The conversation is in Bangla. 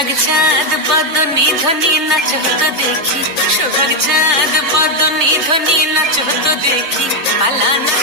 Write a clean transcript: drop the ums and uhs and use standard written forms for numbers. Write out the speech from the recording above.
সোহাগ চাঁদ বদনি ধ্বনি নাচ হতো দেখি, সোহাগ চাঁদ বদনি ধ্বনি নাচ হতো দেখি, পালানা